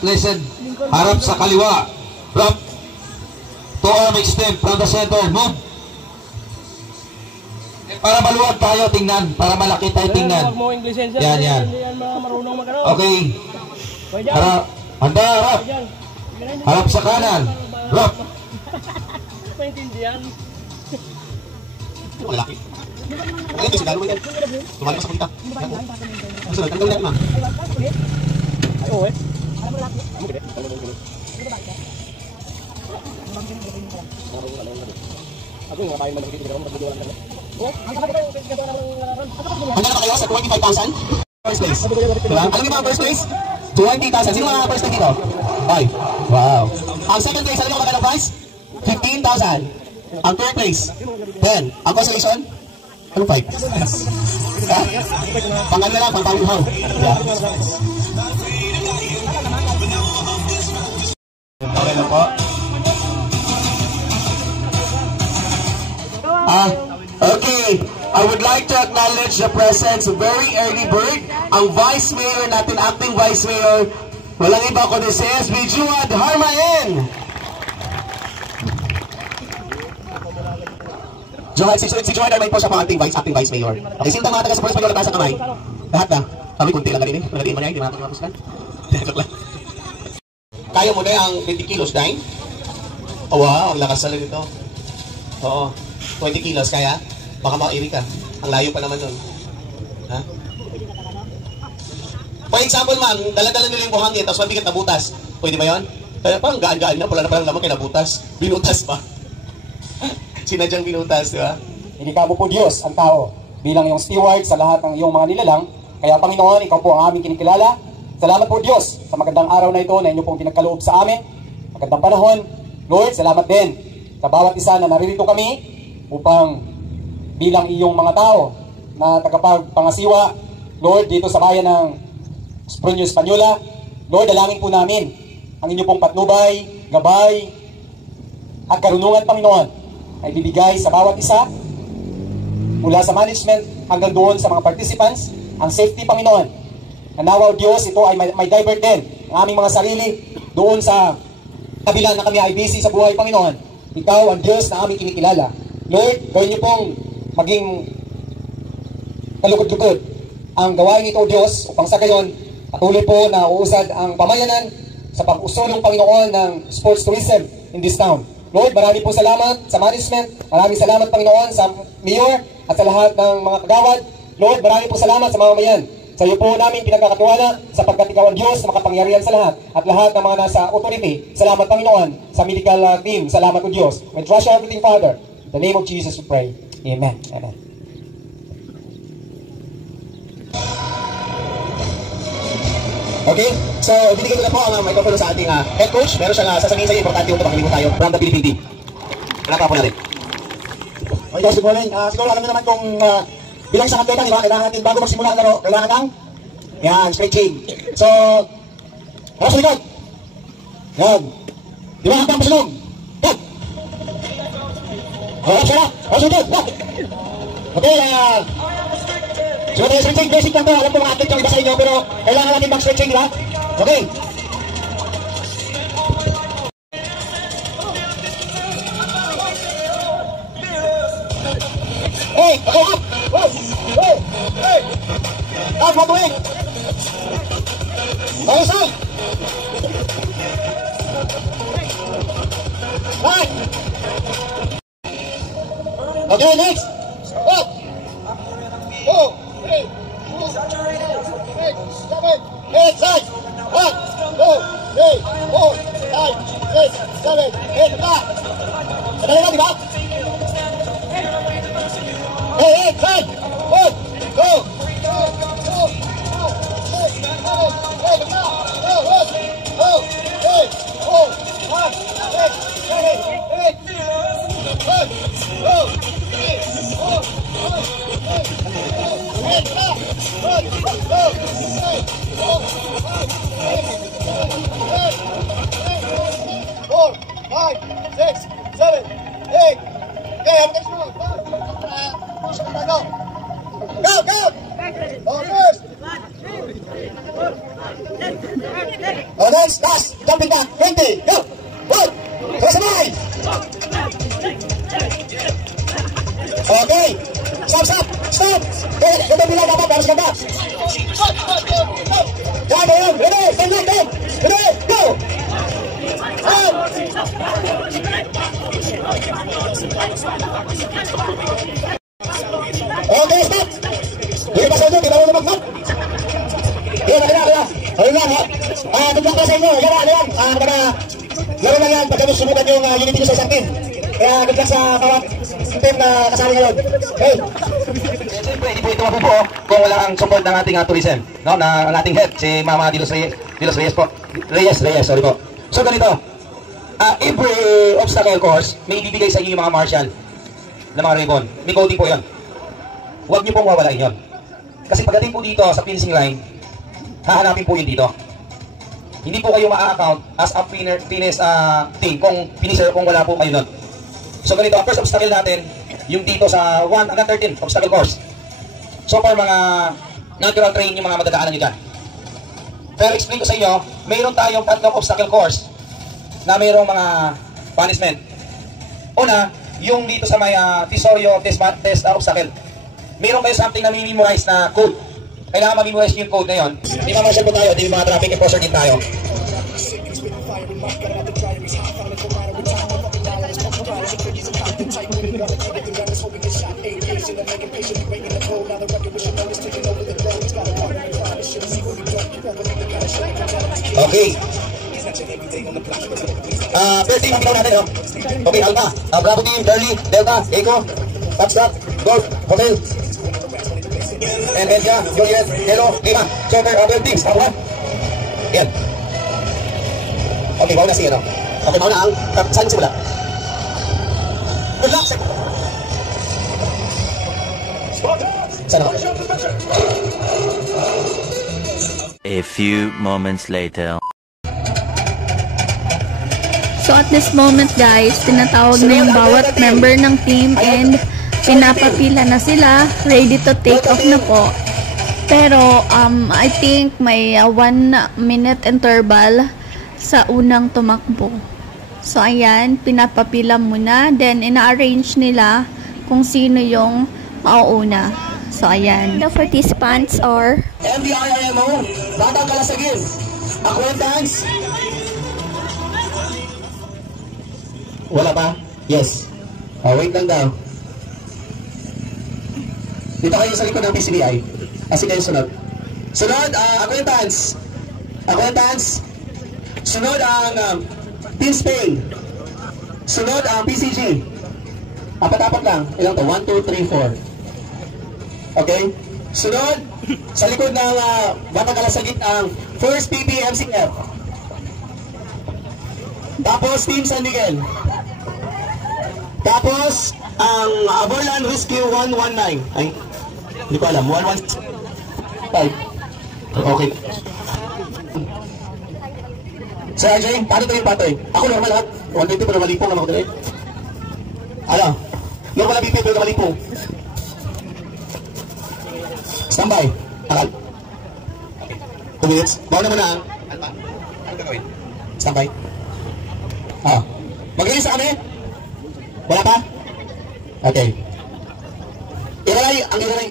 not listen. Harap sa kaliwa. Wrap. Two arm extend from the center. Move. Para maluwag tayo tingnan. Para malaki tayo tingnan. Yan, yan. Okay. Harap. Handa, harap. Harap sa kanan. Wrap. Maintindihan. Malaki. Ay, ito si Dalo yan. Tumali pa sa kulita. Masunod, tanggal natin ma. Ay, oo eh. Handa na ba kayo sa 25,000? First place. Alam niyo ba ang first place? 20,000. Sino mga first place dito? 5. Wow. Ang second place, alam niyo kung magkano price? 15,000. Ang third place? 10. Ang consolation? Anong 5? Pangano na lang, pang-pang-how. Yeah. Okay na po. Okay. I would like to acknowledge the presence of very early bird, ang Vice Mayor natin, acting Vice Mayor, walang iba kundi si SB Juad Harmain. Si Juad Harmain po siya pang acting Vice Mayor. Okay, sino mga taga sa First Mayor na sa kamay? Lahat na. Kami kunti lang ganun eh. Maladiin mo na yan, hindi mo natin Joke lang. Kaya mo na ang 20 kilos, Dine? Oh, wow, ang lakas talaga ito. Oo. 20 kilos, kaya? Baka makairi ka. Ang layo pa naman nun. Ha? For example, ma'am, dala-dala nila yung buhangin, tapos mabigat na butas. Pwede ba yun? Kaya parang gaan-gaan na, wala na parang laman kaya nabutas. Binutas pa. Sinadyang binutas, di ba? Inikamo po Diyos ang tao bilang iyong steward sa lahat ng iyong mga nilalang. Kaya Panginoon, ikaw po ang aming kinikilala. Salamat po Diyos sa magandang araw na ito na inyo pong pinagkaloob sa amin. Magandang panahon. Lord, salamat din sa bawat isa na naririto kami upang bilang iyong mga tao na tagapagpangasiwa, Lord, dito sa bayan ng Espronio Española. Lord, dalangin po namin ang inyo pong patnubay, gabay, at karunungan, Panginoon, ay bibigay sa bawat isa mula sa management hanggang doon sa mga participants, ang safety, Panginoon. Nanawa, Diyos, ito ay may divert din ang aming mga sarili doon sa kabila na kami ay busy sa buhay, Panginoon. Ikaw ang Diyos na aming kinikilala. Lord, gawin niyo pong maging kalugod-lugod ang gawain ito, Diyos, upang sa gayon patuloy po na uusad ang pamayanan sa pag-usulong, Panginoon, ng sports tourism in this town. Lord, marami po salamat sa management, maraming salamat, Panginoon, sa mayor at sa lahat ng mga kagawad. Lord, marami po salamat sa mamamayan. Sa iyo po namin pinagkakatiwala sapagkat ikaw ang Diyos na makapangyarihan sa lahat at lahat ng mga nasa authority. Salamat, Panginoon, sa medical team. Salamat po, Diyos. We trust everything, Father. In the name of Jesus we pray. Amen. Amen. Okay, so binigay ko na po ang microphone sa ating head coach. Meron siyang sasabihin sa inyo, importante yung pakinig tayo from the Philippine team. Wala po natin. Okay guys, good morning. Siguro alam niyo naman kung bilang isang atleta, di ba? Kailangan natin bago magsimula ang laro, kailangan ng stretching. So, harap sa likod. Yan. Di ba hanggang pasulong? Yan. Harap sa likod. Harap sa likod. Okay, so tayo stretching, basic lang to. Alam ko mga atlet yung iba sa inyo, pero kailangan natin mag-stretching, di ba? Okay. Hey, okay, up! Whoa! Whoa! Hey! Up, what way? Okay, side! Right! Okay, next! Up! 4, 3, 2, 6, 7, 8, side! 1, 2, 3, 4, 5, 6, 7, 8, back! Sadali na, di ba? Hey, hey, side! One, go! Four, 5, 6, 7, 8. Okay, I'm going to go. Go, go! Oh, first! Oh, next, last, jumping back, 20, go! One! Sabay! Okay! Stop, stop! Stop! Ito bilang dapat, harus ganda! Yan, yan! Ready! Stand like that! Ready! Go! Up! Okay, stop! Hindi pa sa inyo, hindi ba mo mag-stop? Yan, kaya. Ayun lang, ha? Tignan ko sa inyo. Yan, ano yan? Laro lang yan, pagka susubukan yung unity nyo sa isang team. Kaya good luck sa bawat team na kasali ngayon. Hey! Siyempre, hindi po ito mapupo kung wala ang support ng ating tourism. No? Ang ating head, si Mama De Los Reyes po. Reyes, sorry po. So ganito, every obstacle course, may ibibigay sa inyo yung mga martial na mga ribbon. May coding po yun. Huwag niyo pong mawawalain yun. Kasi pagdating po dito sa finishing line, hahanapin po yun dito. Hindi po kayo ma-account as a finish team kung finisher kung wala po kayo nun. So ganito, ang first obstacle natin, yung dito sa 1 hanggang 13 obstacle course. So far mga natural train yung mga madadaanan nyo dyan. Pero explain ko sa inyo, mayroon tayong 3 obstacle course na mayroong mga punishment. Una, yung dito sa may Tesorio test obstacle. Mayroon kayo something na memorize na code. Kailangan ma-memorize yung code na yun. Di ba marshal po tayo, di ba mga traffic enforcer din tayo. Okay. First team, mapitaw natin, no? Okay, Alpha, Bravo team, Charlie, Delta, Echo, Foxtrot, Golf, Hotel, and Elja, Juliet, Yellow, Lima, Soccer, Buildings, Tabuhan. Yan. Okay, mauna siya, no? Okay, mauna ang, saan simula? Good luck, sir. Saan ako? A few moments later. So at this moment guys, tinatawag na yung bawat member ng team and pinapapila na sila, ready to take off na po. Pero I think may 1 minute interval sa unang tumakbo. So ayan, pinapapila muna, then ina-arrange nila kung sino yung mauuna. So ayan, the participants are MDRMO, Batang Kalasagin, Acquaintance. Wala pa? Yes. Wait lang daw. Dito kayo sa likod ng PCBI. Kasi kayo sunod. Sunod, Acquaintance. Acquaintance. Sunod ang Team Spain. Sunod ang PCG. Apat-apat lang. Ilang to? 1, 2, 3, 4. Okay? Sunod, sa likod ng Batang Kalasagit ang First PPMCF. Tapos Team San Miguel. Tapos ang Aborlan Rescue 119. Ay, hindi ko alam. 115. Okay. Sir RJ, paano ito yung patoy? Ako normal lahat. 120 pero malipong naman ako dali. Ano? Normal na BP pero malipong. Standby. Takal. 2 minutes. Bawa na muna ang Alpha. Ano gagawin? Standby. Mag-release na kami? Wala pa? Okay. Iralay, ang iralay.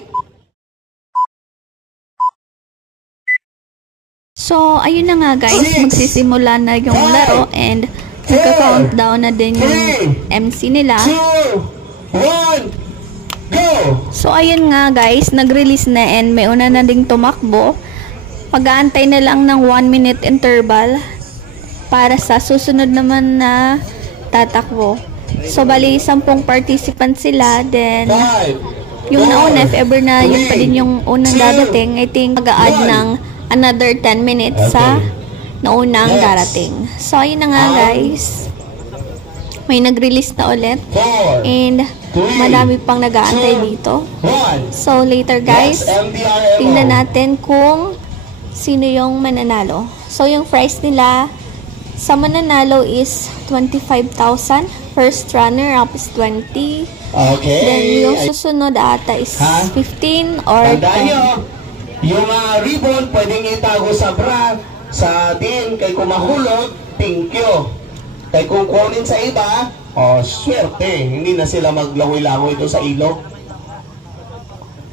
So, ayun na nga guys, magsisimula na yung laro and nagka-countdown na din yung MC nila. 2, 1, go! So, ayun nga guys, nag-release na and may una na ding tumakbo. Mag-aantay na lang ng 1 minute interval para sa susunod naman na tatakbo. So, bali, 10 participants sila. Then, yung nauna, if ever na yun pa din yung unang dadating, I think mag-a-add ng another 10 minutes sa naunang darating. So, ayun na nga guys. May nag-release na ulit. And, madami pang nag-aantay dito. So, later guys, tingnan natin kung sino yung mananalo. So, yung prize nila sa mananalo is 25,000. First runner-up is 20. Okay. Then, yung susunod ata is 15 or 10. Tandaan nyo, yung ribbon pwedeng itago sa bra, Sa din, kay kumahulog, thank you. Kay kung kunin sa iba, swerte. Hindi na sila maglahoy-lahoy doon sa ilog.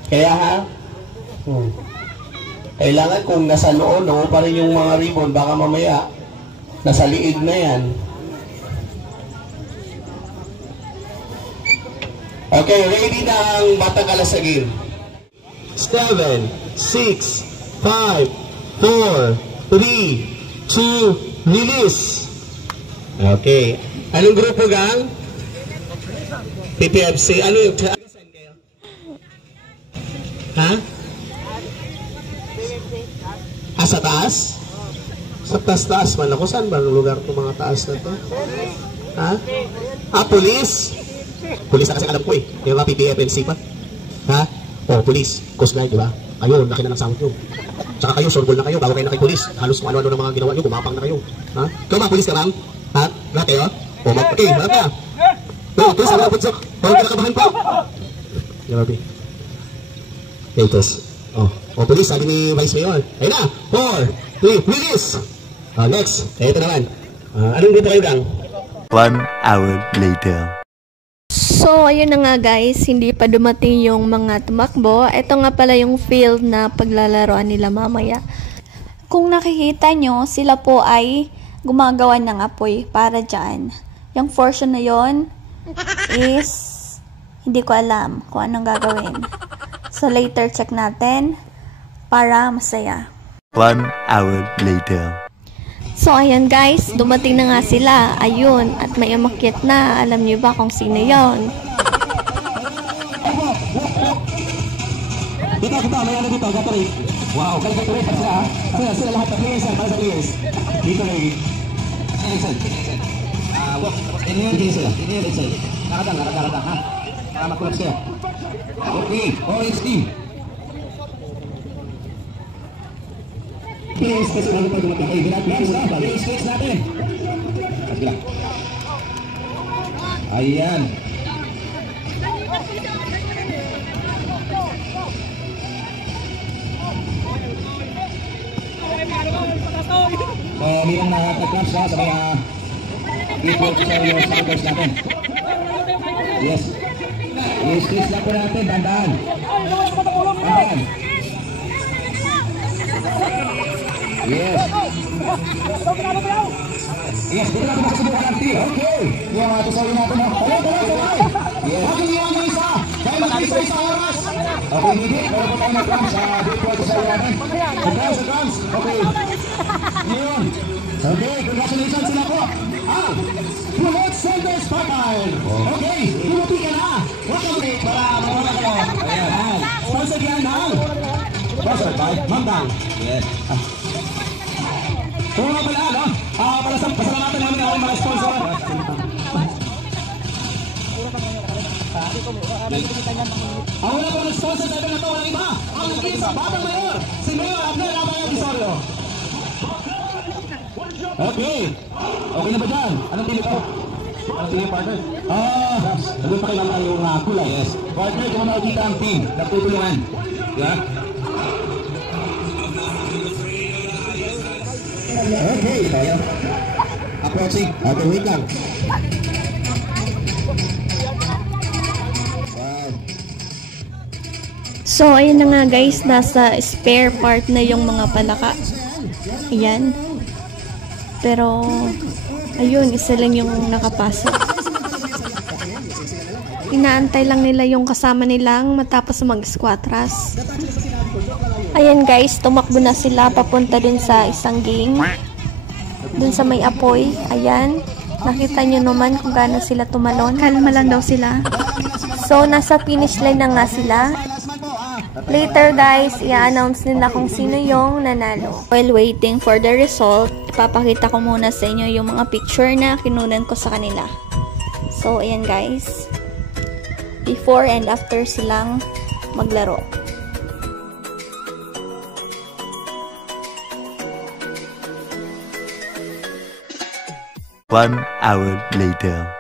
Kaya ha, kailangan kung nasa loob, pa rin yung mga ribbon, baka mamaya, nasa liig na yan. Okay, ready na ang Batang Alasagin. 7, 6, 5, 4, 3, 2, release. Okay. Anong grupo, gang? PPFC. Ano yung... Saan kayo? Ha? Sa taas? Sa taas man ako. Saan ba ang lugar ng mga taas na to? Ha? Police? Police na kasi alam ko eh. Yung mga PPFNC pa. Ha? Police. Coast Guard, di ba? Kayo, laki na ng sound nyo. Tsaka kayo, sorbol na kayo, bago kayo na kay police. Halos kung ano-ano ng mga ginawa nyo, gumapang na kayo. Ha? Ikaw ba, police ka, ma'am? Ha? Lahat kayo? Okay, marap ka. Tos, ang kapunsok. Kinakabahan pa. Grabe. Okay, tos. Police, sabi ni Vice Mayor. Ayun na. 4, 3, release. Next. Ito naman. Anong grupo kayo, gang? 1 hour later. So, ayun na nga guys, hindi pa dumating yung mga tumakbo. Ito nga pala yung field na paglalaroan nila mamaya. Kung nakikita nyo, sila po ay gumagawa ng apoy para dyan. Yung portion na yon is hindi ko alam kung anong gagawin. So, later check natin para masaya. 1 hour later. So, ayan guys, dumating na nga sila. Ayun, at may umakyat na. Alam niyo ba kung sino yon? Dito, may ano dito, Gatorade. Wow, kaya Gatorade pa sila ha. Sila lahat ng players yan, para sa players. Dito na yung... Inhale sila, inhale sila. Nakatang ha. Para makulap siya. Okay, orange team. Players kasi ano pa dumating. Okay, players na, players stage natin. Sige lang. Ayan. Mirang nakaka-crash sa mga people sa yung starters natin. Yes. I-squeeze lang po natin, dandan. Dandan. Yes. Yes, dito natin makasubukan ng team. Okay. Yung mga tusawi natin. Yes. Okay, yung mga isa. Kaya mag-isa oras. Okay, hindi. Pero po tayo na-crash sa dito tusawi natin. Sa okay. Yun. Okay, congratulations sila po. Bullet Center Spartan. Okay, bumuti ka na. Welcome to para mawala kayo. Ayan. Sponsor yan na. Sponsor by Mamdang. Yes. Kung nga pala, no? Pasalamatan namin ang mga sponsor. Ang una po nag-sponsor sa ito na ito, walang iba. Ang nag-iisa, Batang Mayor, si Mayor Abner Abaya Bisorio. Okay. Okay na ba dyan? Anong pili po? Anong pili, partner? Naging pakilala yung kulay. Yes. Partner, kung makikita ang team, nagtutulungan. Yeah? Okay, tayo. Approaching. Okay, wait lang. Wow. So, ayun na nga guys, nasa spare part na yung mga palaka. Ayan. Pero, ayun, isa lang yung nakapasok. Inaantay lang nila yung kasama nilang matapos mag-squatras. Ayan guys, tumakbo na sila papunta dun sa isang game. Dun sa may apoy. Ayan. Nakita nyo naman kung gaano sila tumalon. Kalma lang daw sila. So, nasa finish line na nga sila. Later guys, i-announce nila kung sino yung nanalo. While waiting for the result, ipapakita ko muna sa inyo yung mga picture na kinunan ko sa kanila. So, ayan guys. Before and after silang maglaro. One hour later.